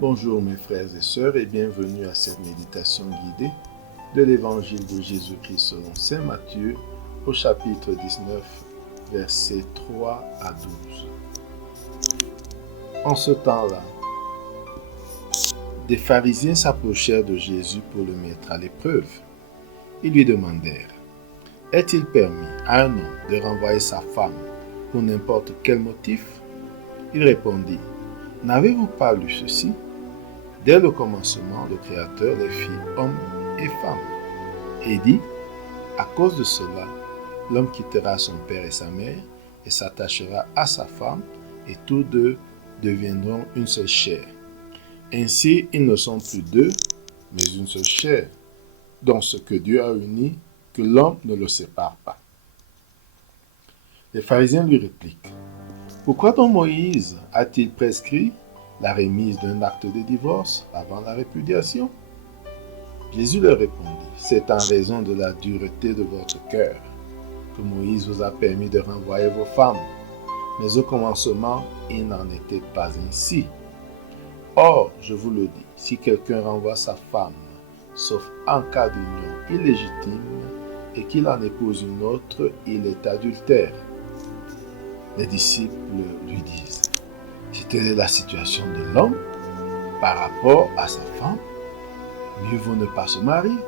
Bonjour mes frères et sœurs et bienvenue à cette méditation guidée de l'Évangile de Jésus-Christ selon Saint Matthieu au chapitre 19, versets 3 à 12. En ce temps-là, des pharisiens s'approchèrent de Jésus pour le mettre à l'épreuve. Ils lui demandèrent: est-il permis à un homme de renvoyer sa femme pour n'importe quel motif? Il répondit: n'avez-vous pas lu ceci? Dès le commencement, le Créateur les fit hommes et femmes. Et dit: à cause de cela, l'homme quittera son père et sa mère et s'attachera à sa femme, et tous deux deviendront une seule chair. Ainsi, ils ne sont plus deux, mais une seule chair. Donc ce que Dieu a uni, que l'homme ne le sépare pas. Les pharisiens lui répliquent: pourquoi donc Moïse a-t-il prescrit la remise d'un acte de divorce avant la répudiation? Jésus leur répondit: c'est en raison de la dureté de votre cœur que Moïse vous a permis de renvoyer vos femmes. Mais au commencement, il n'en était pas ainsi. Or, je vous le dis, si quelqu'un renvoie sa femme, sauf en cas d'union illégitime, et qu'il en épouse une autre, il est adultère. Les disciples lui disent: si telle est la situation de l'homme par rapport à sa femme, mieux vaut ne pas se marier.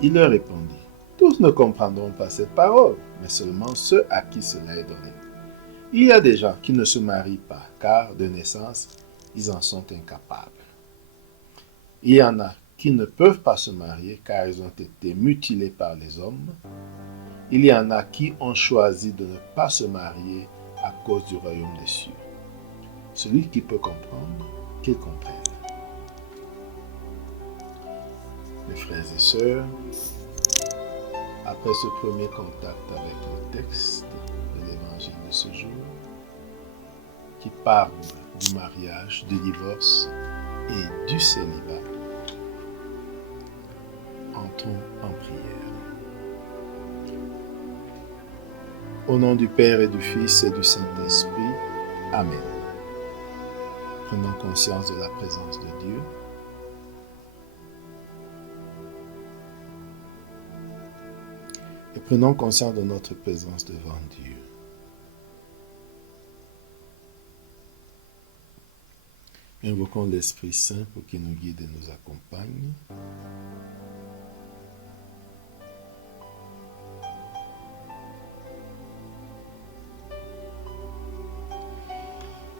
Il leur répondit: tous ne comprendront pas cette parole, mais seulement ceux à qui cela est donné. Il y a des gens qui ne se marient pas, car de naissance, ils en sont incapables. Il y en a qui ne peuvent pas se marier, car ils ont été mutilés par les hommes. Il y en a qui ont choisi de ne pas se marier à cause du royaume des cieux. Celui qui peut comprendre, qu'il comprenne. Mes frères et sœurs, après ce premier contact avec le texte de l'Évangile de ce jour, qui parle du mariage, du divorce et du célibat, entrons en prière. Au nom du Père et du Fils et du Saint-Esprit, Amen. Prenons conscience de la présence de Dieu. Et prenons conscience de notre présence devant Dieu. Invoquons l'Esprit Saint pour qu'il nous guide et nous accompagne.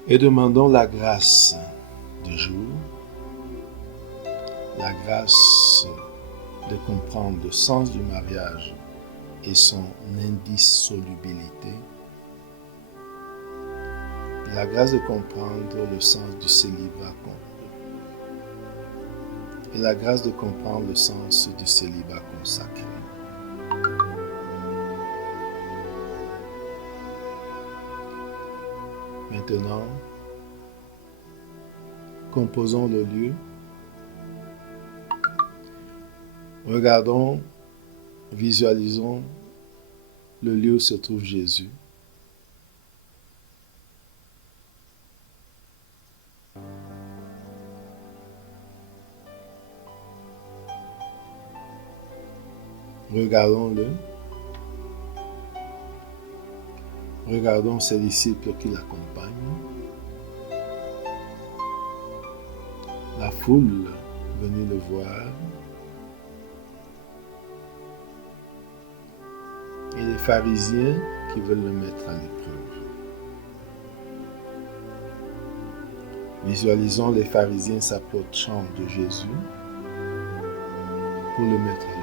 Et demandons la grâce du jour, la grâce de comprendre le sens du mariage et son indissolubilité, la grâce de comprendre le sens du célibat et la grâce de comprendre le sens du célibat consacré. Maintenant, composons le lieu. Regardons, visualisons le lieu où se trouve Jésus. Regardons-le. Regardons ses disciples qui l'accompagnent. La foule venue le voir. Et les pharisiens qui veulent le mettre à l'épreuve. Visualisons les pharisiens s'approchant de Jésus pour le mettre à l'épreuve.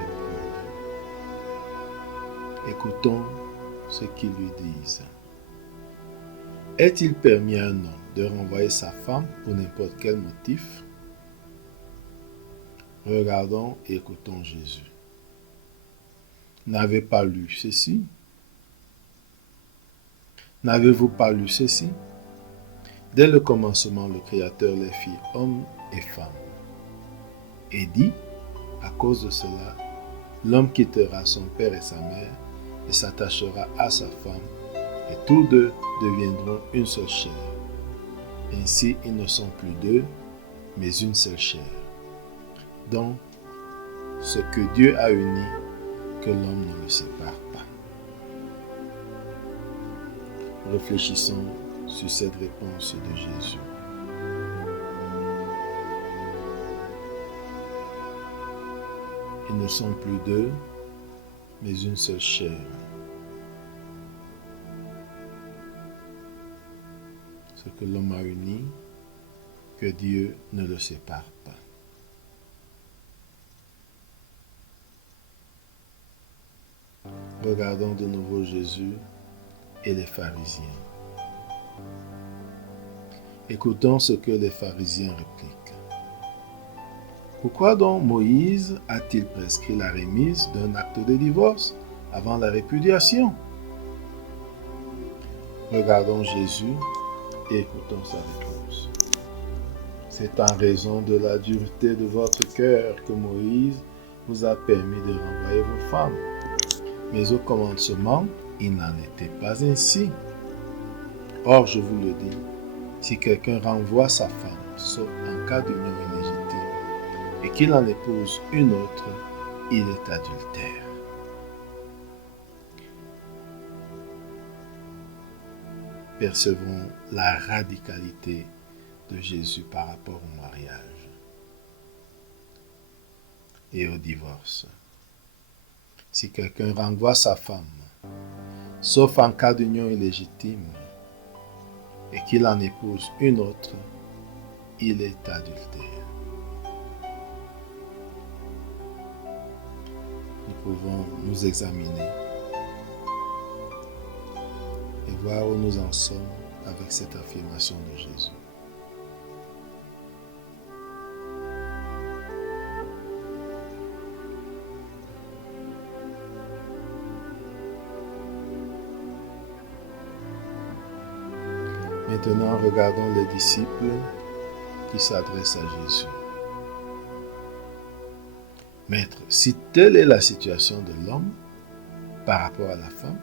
Écoutons ce qu'ils lui disent. Est-il permis à un homme de renvoyer sa femme pour n'importe quel motif? Regardons et écoutons Jésus. N'avez pas lu ceci? N'avez-vous pas lu ceci? Dès le commencement, le Créateur les fit hommes et femmes. Et dit: à cause de cela, l'homme quittera son père et sa mère et s'attachera à sa femme, et tous deux deviendront une seule chair. Ainsi, ils ne sont plus deux, mais une seule chair. Donc, ce que Dieu a uni, que l'homme ne le sépare pas. Réfléchissons sur cette réponse de Jésus. Ils ne sont plus deux, mais une seule chair. Ce que l'homme a uni, que Dieu ne le sépare pas. Regardons de nouveau Jésus et les pharisiens. Écoutons ce que les pharisiens répliquent. Pourquoi donc Moïse a-t-il prescrit la remise d'un acte de divorce avant la répudiation? Regardons Jésus et écoutons sa réponse. C'est en raison de la dureté de votre cœur que Moïse vous a permis de renvoyer vos femmes. Mais au commencement, il n'en était pas ainsi. Or, je vous le dis, si quelqu'un renvoie sa femme, sauf en cas d'union illégitime, et qu'il en épouse une autre, il est adultère. Percevons la radicalité de Jésus par rapport au mariage et au divorce. Si quelqu'un renvoie sa femme, sauf en cas d'union illégitime, et qu'il en épouse une autre, il est adultère. Nous pouvons nous examiner et voir où nous en sommes avec cette affirmation de Jésus. Maintenant, regardons les disciples qui s'adressent à Jésus. Maître, si telle est la situation de l'homme par rapport à la femme,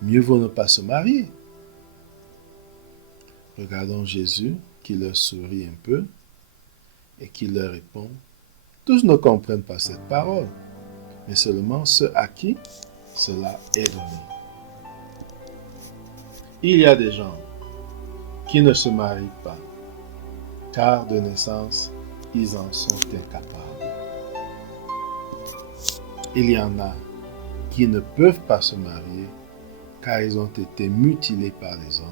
mieux vaut ne pas se marier. Regardons Jésus qui leur sourit un peu et qui leur répond, tous ne comprennent pas cette parole, mais seulement ceux à qui cela est donné. Il y a des gens qui ne se marient pas, car de naissance, ils en sont incapables. Il y en a qui ne peuvent pas se marier, car ils ont été mutilés par les hommes.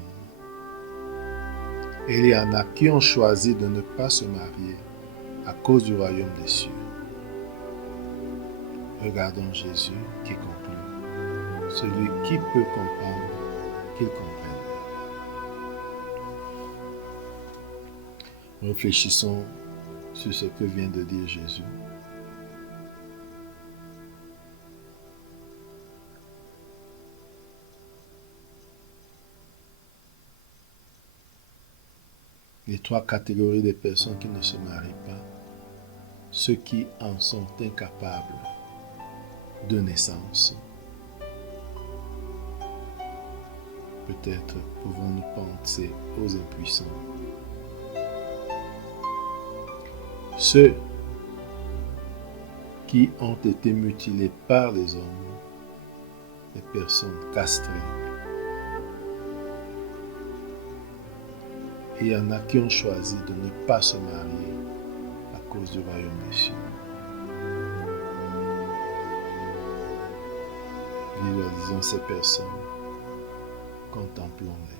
Et il y en a qui ont choisi de ne pas se marier à cause du royaume des cieux. Regardons Jésus qui conclut, celui qui peut comprendre, qu'il comprenne. Réfléchissons sur ce que vient de dire Jésus. Les trois catégories de personnes qui ne se marient pas, ceux qui en sont incapables de naissance. Peut-être pouvons-nous penser aux impuissants. Ceux qui ont été mutilés par les hommes, les personnes castrées. Et il y en a qui ont choisi de ne pas se marier à cause du royaume des cieux. Visualisons ces personnes, contemplons-les.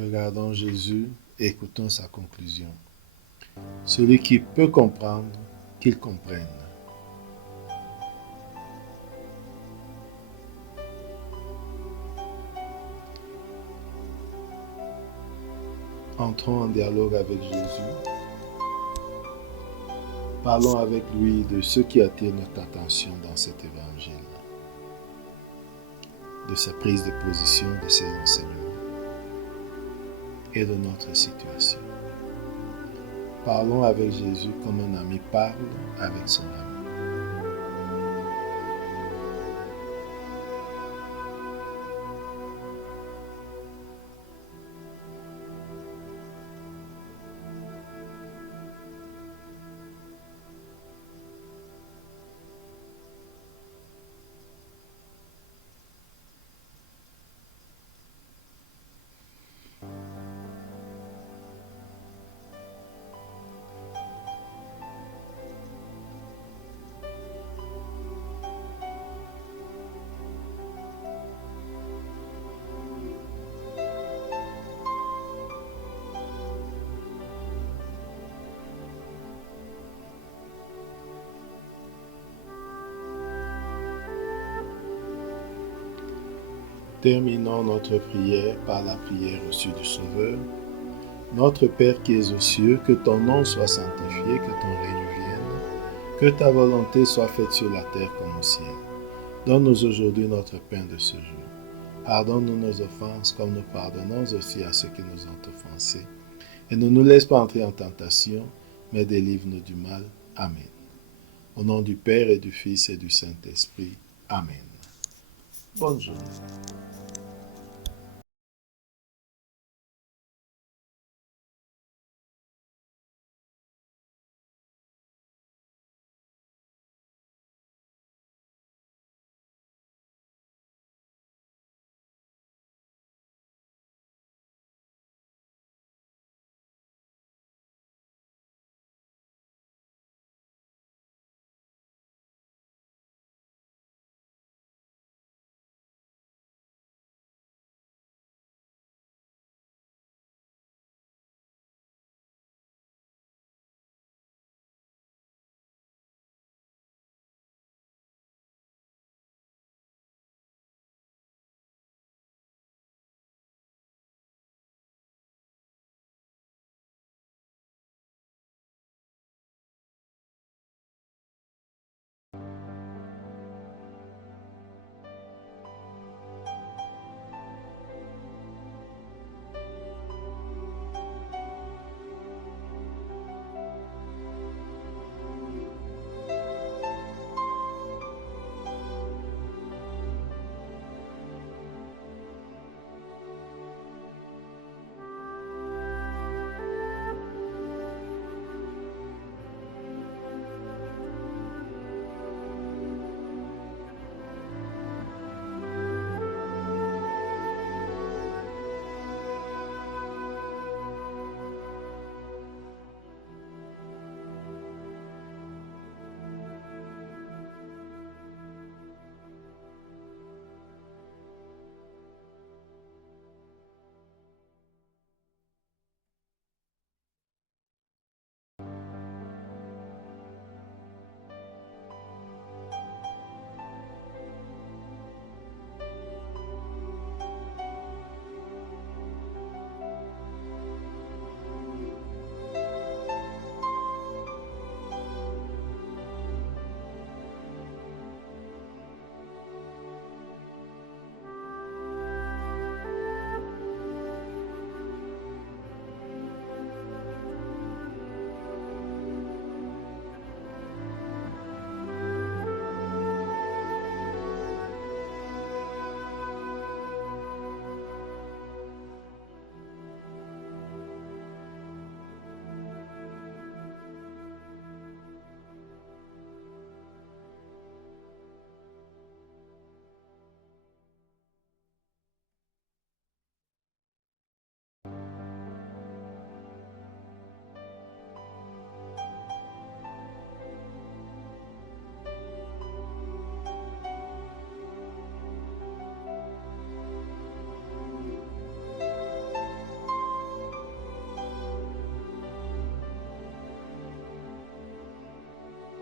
Regardons Jésus et écoutons sa conclusion. Celui qui peut comprendre, qu'il comprenne. Entrons en dialogue avec Jésus. Parlons avec lui de ce qui attire notre attention dans cet évangile, de sa prise de position, de ses enseignements et de notre situation. Parlons avec Jésus comme un ami parle avec son ami. Terminons notre prière par la prière reçue du Sauveur. Notre Père qui es aux cieux, que ton nom soit sanctifié, que ton règne vienne, que ta volonté soit faite sur la terre comme au ciel. Donne-nous aujourd'hui notre pain de ce jour. Pardonne-nous nos offenses comme nous pardonnons aussi à ceux qui nous ont offensés. Et ne nous laisse pas entrer en tentation, mais délivre-nous du mal. Amen. Au nom du Père et du Fils et du Saint-Esprit. Amen. Bonne journée.